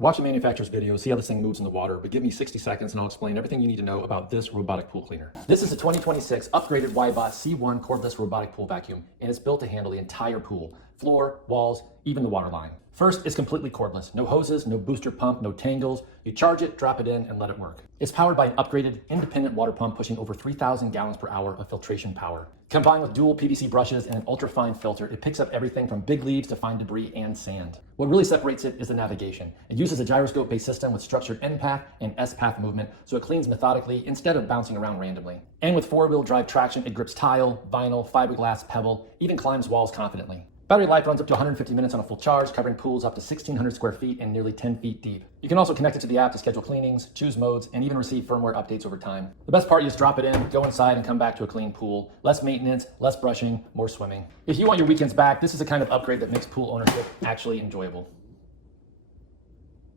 Watch the manufacturer's video, see how this thing moves in the water, but give me 60 seconds and I'll explain everything you need to know about this robotic pool cleaner. This is a 2026 upgraded WYBOT C1 cordless robotic pool vacuum, and it's built to handle the entire pool, floor, walls, even the water line. First, it's completely cordless. No hoses, no booster pump, no tangles. You charge it, drop it in, and let it work. It's powered by an upgraded independent water pump pushing over 3,000 gallons per hour of filtration power. Combined with dual PVC brushes and an ultra-fine filter, it picks up everything from big leaves to fine debris and sand. What really separates it is the navigation. It uses a gyroscope-based system with structured N-path and S-path movement, so it cleans methodically instead of bouncing around randomly. And with four-wheel drive traction, it grips tile, vinyl, fiberglass, pebble, even climbs walls confidently. Battery life runs up to 150 minutes on a full charge, covering pools up to 1,600 square feet and nearly 10 feet deep. You can also connect it to the app to schedule cleanings, choose modes, and even receive firmware updates over time. The best part, you just drop it in, go inside, and come back to a clean pool. Less maintenance, less brushing, more swimming. If you want your weekends back, this is the kind of upgrade that makes pool ownership actually enjoyable.